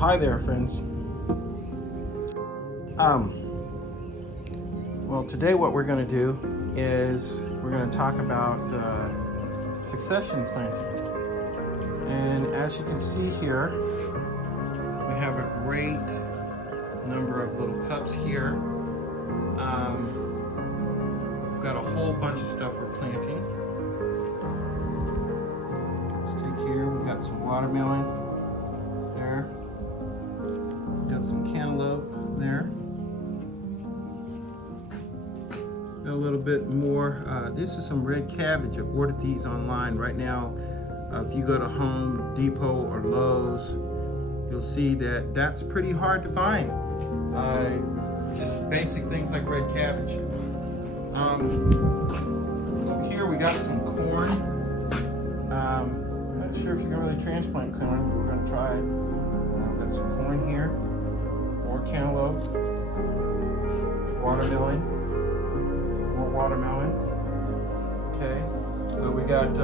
Hi there, friends. Well, today what we're going to do is we're going to talk about succession planting. And as you can see here, we have a great number of little cups here. We've got a whole bunch of stuff we're planting. Let's take here, we got some watermelon there. Got some cantaloupe there. Got a little bit more. This is some red cabbage. I ordered these online right now. If you go to Home Depot or Lowe's, you'll see that that's pretty hard to find. Just basic things like red cabbage. Over here we got some corn. Not sure if you can really transplant corn, but we're going to try it. We've got some corn here, more cantaloupe, watermelon, more watermelon. Okay, so we got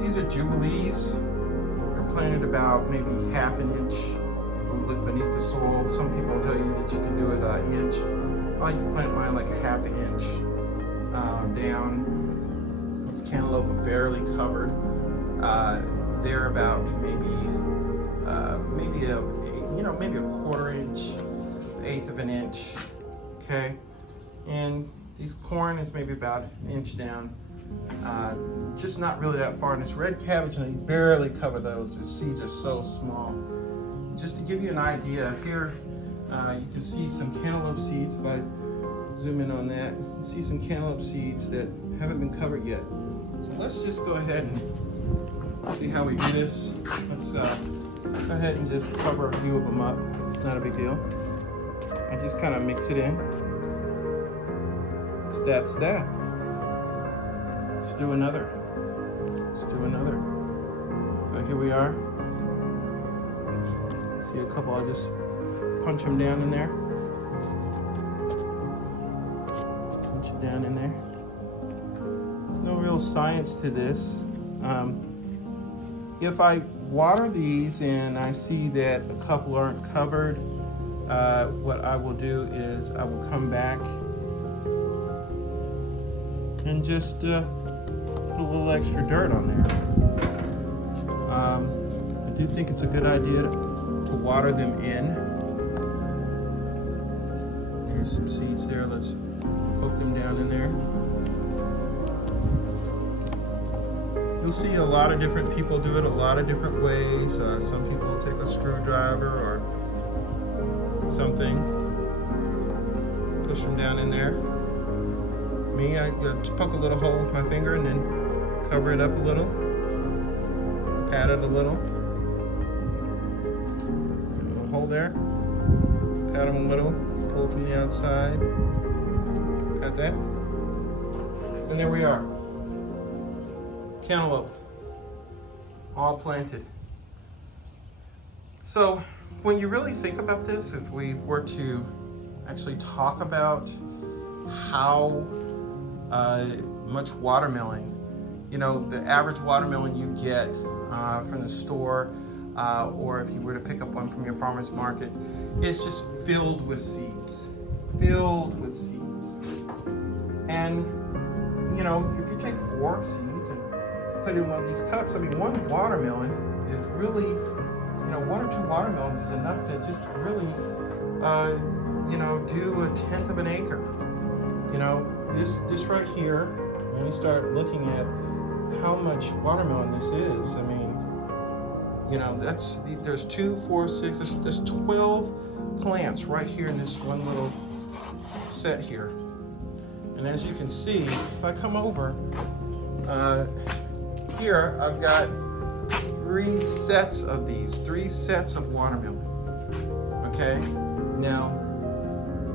these are jubilees. They're planted about maybe half an inch beneath the soil. Some people will tell you that you can do it an inch. I like to plant mine like a half an inch down. These cantaloupe are barely covered. They're about maybe a quarter inch, eighth of an inch. Okay, and these corn is maybe about an inch down. Just not really that far. And this red cabbage, and they barely cover those. The seeds are so small. Just to give you an idea, here you can see some cantaloupe seeds. If I zoom in on that, you can see some cantaloupe seeds that haven't been covered yet. So let's just go ahead and see how we do this. Let's go ahead and just cover a few of them up. It's not a big deal. I just kind of mix it in. That's that. Let's do another. So here we are. See a couple, I'll just punch them down in there. Punch it down in there. There's no real science to this. If I water these and I see that a couple aren't covered, what I will do is I will come back and just put a little extra dirt on there. I do think it's a good idea to water them in. Here's some seeds there. Let's poke them down in there. You'll see a lot of different people do it a lot of different ways. Some people take a screwdriver or something, push them down in there. Me, I just poke a little hole with my finger and then cover it up a little, pat it a little. Hole there, pat them a little, pull from the outside, pat that, and there we are. Cantaloupe, all planted. So when you really think about this, if we were to actually talk about how much watermelon, the average watermelon you get from the store, or if you were to pick up one from your farmer's market, it's just filled with seeds. And if you take 4 seeds and put in one of these cups, one watermelon is really, 1 or 2 watermelons is enough to just really, do 1/10 of an acre. This right here, when we start looking at how much watermelon this is, there's 2, 4, 6, there's 12 plants right here in this one little set here. And as you can see, if I come over, here I've got 3 sets of these, 3 sets of watermelon. Okay, now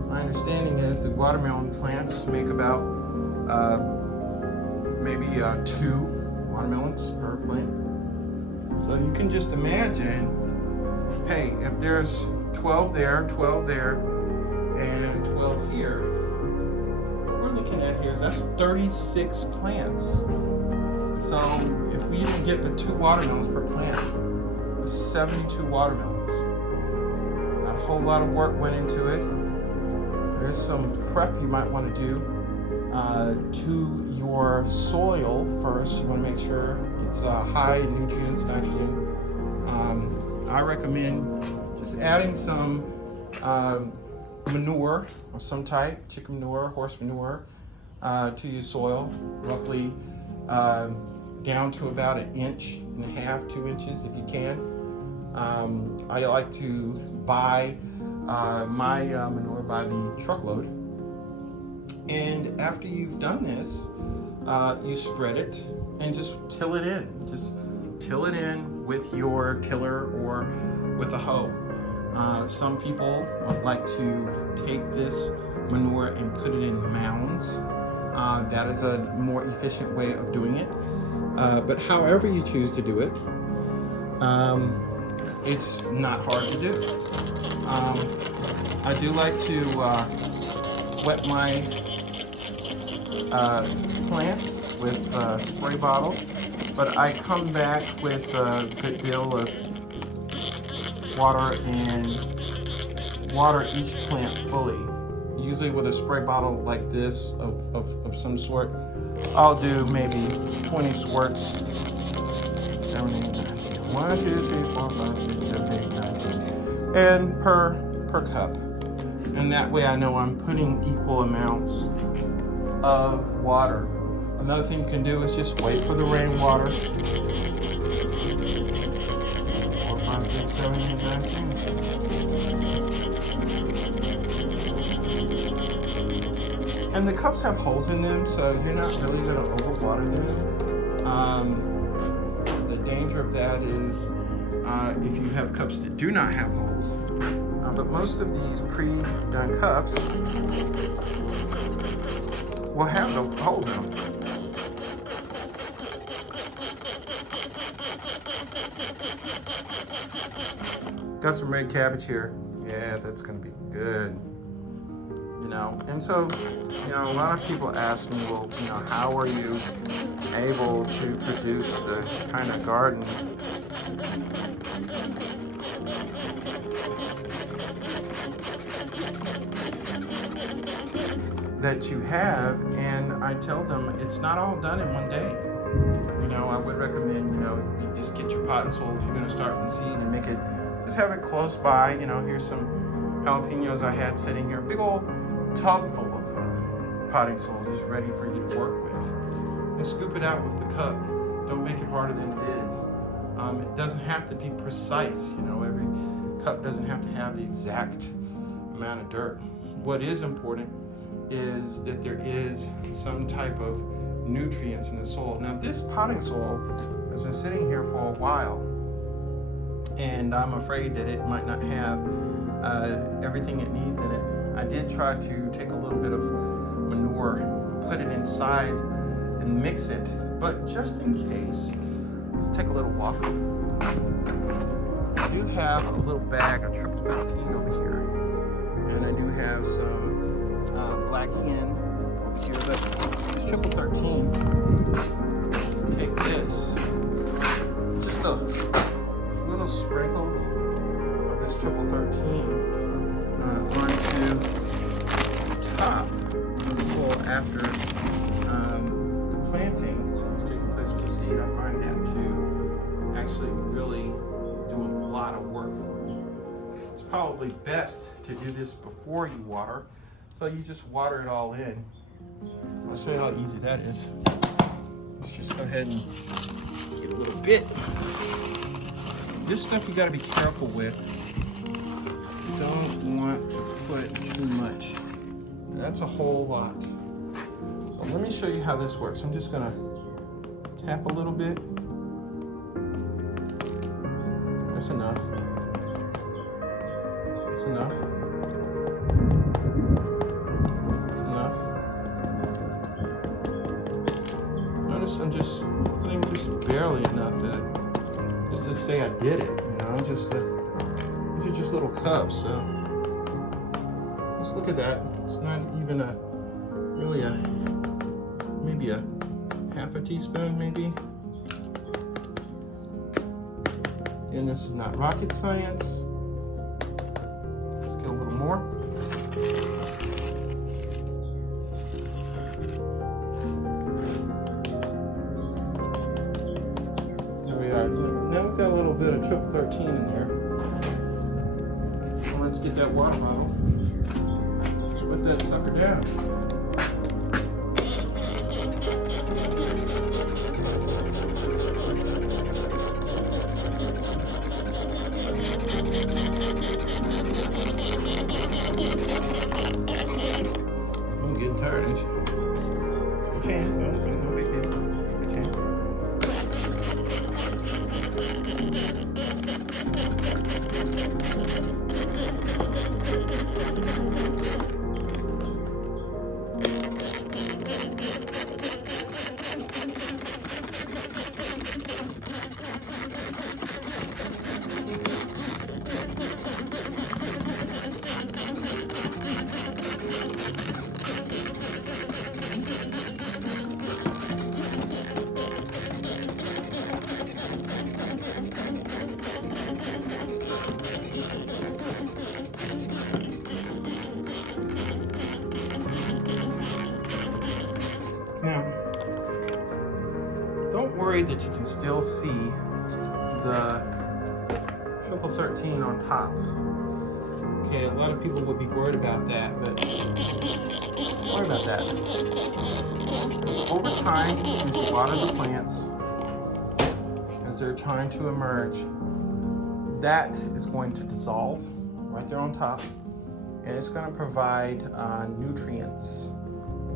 my understanding is that watermelon plants make about maybe 2 watermelons per plant. So you can just imagine, hey, if there's 12 there, and 12 here, what we're looking at here is that's 36 plants. So if we even get the 2 watermelons per plant, that's 72 watermelons. Not a whole lot of work went into it. There's some prep you might want to do to your soil first. You want to make sure it's high in nutrients, nitrogen. I recommend just adding some manure of some type, chicken manure, horse manure, to your soil, roughly down to about 1.5 inches, 2 inches if you can. I like to buy my manure by the truckload. And after you've done this, you spread it and just till it in. Just till it in with your tiller or with a hoe. Some people would like to take this manure and put it in mounds. That is a more efficient way of doing it. But however you choose to do it, it's not hard to do. I do like to wet my plants with a spray bottle, but I come back with a good deal of water and water each plant fully. Usually with a spray bottle like this of some sort, I'll do maybe 20 squirts. 7, 8, 9, 1, 2, 3, 4, 5, 6, 7, 8, 9, 10. And per cup. And that way I know I'm putting equal amounts of water. Another thing you can do is just wait for the rainwater. 4, 5, 6, 7, 8, 9, 10. And the cups have holes in them, so you're not really going to overwater them. The danger of that is if you have cups that do not have holes. But most of these pre-done cups will have the holes in them. Got some red cabbage here. Yeah, that's going to be good. You know, and so, you know, a lot of people ask me, well, you know, how are you able to produce the kind of garden that you have? And I tell them it's not all done in one day. You know, I would recommend, you know, you just get your potting soil if you're going to start from seed and make it, just have it close by. You know, here's some jalapenos I had sitting here, big old tub full of potting soil just ready for you to work with. And scoop it out with the cup. Don't make it harder than it is. It doesn't have to be precise. You know, every cup doesn't have to have the exact amount of dirt. What is important is that there is some type of nutrients in the soil. Now this potting soil has been sitting here for a while, and I'm afraid that it might not have everything it needs in it. I did try to take a little bit of manure, put it inside and mix it, but just in case, let's take a little walk. I do have a little bag of triple 13 over here, and I do have some black hen over here, but this triple 13, take this, just a little sprinkle of this triple 13 onto the top of the soil after the planting is taking place with the seed. I find that to actually really do a lot of work for me. It's probably best to do this before you water, so you just water it all in. I'll show you how easy that is. Let's just go ahead and get a little bit. This stuff you got to be careful with. You don't want to put too much. That's a whole lot. So let me show you how this works. I'm just gonna tap a little bit. That's enough. That's enough. That's enough. Notice I'm just putting just barely enough in, just to say I did it, you know, just these are just little cups, so just look at that. It's not even maybe a half a teaspoon, maybe. And this is not rocket science. more. There we are. Now we've got a little bit of triple 13 in there. So let's get that water bottle. Let's put that sucker down. I'm getting tired, ain't you? Okay, no big deal. Okay. Now, don't worry that you can still see the triple 13 on top. Okay, a lot of people would be worried about that, but don't worry about that. Over time, as you water the plants, as they're trying to emerge, that is going to dissolve right there on top, and it's going to provide nutrients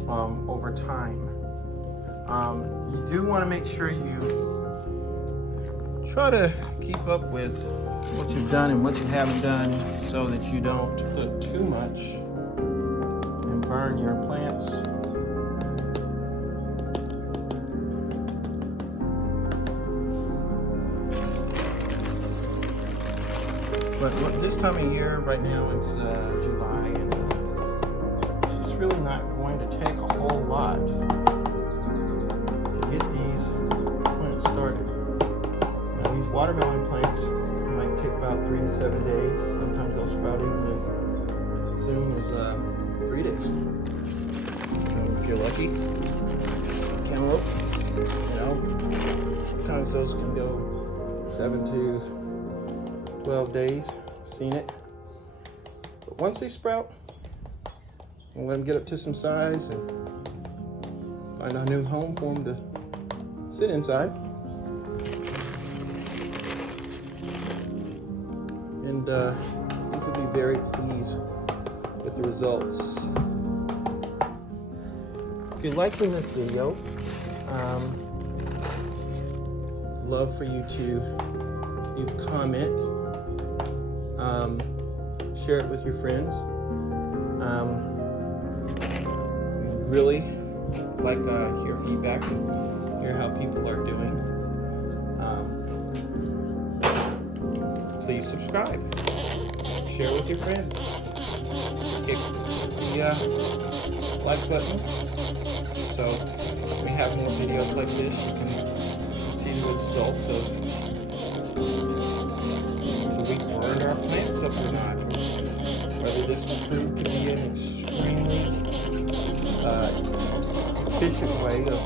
over time. You do want to make sure you try to keep up with what you've done and what you haven't done so that you don't put too much and burn your plants. But this time of year, right now it's July, and it's just really not going to take a whole lot to get these plants started. Now these watermelon plants might take about 3 to 7 days. Sometimes they'll sprout even as soon as 3 days. If you're lucky, cantaloupe, sometimes those can go 7 to 12 days. Seen it. But once they sprout, we'll let them get up to some size and find a new home for them to sit inside. And you could be very pleased with the results. If you're liking this video, love for you to leave a comment, share it with your friends. We really like to hear feedback and hear how people are doing. Please subscribe, share with your friends, hit the like button so when we have more videos like this you can see the results of whether we burned our plants up or not, whether this will prove to be an extremely efficient way of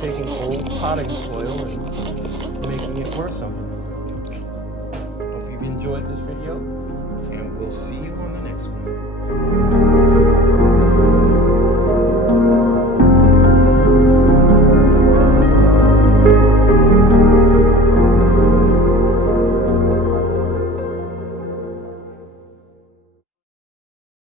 taking old potting soil and making it worth something. Hope you've enjoyed this video, and we'll see you on the next one.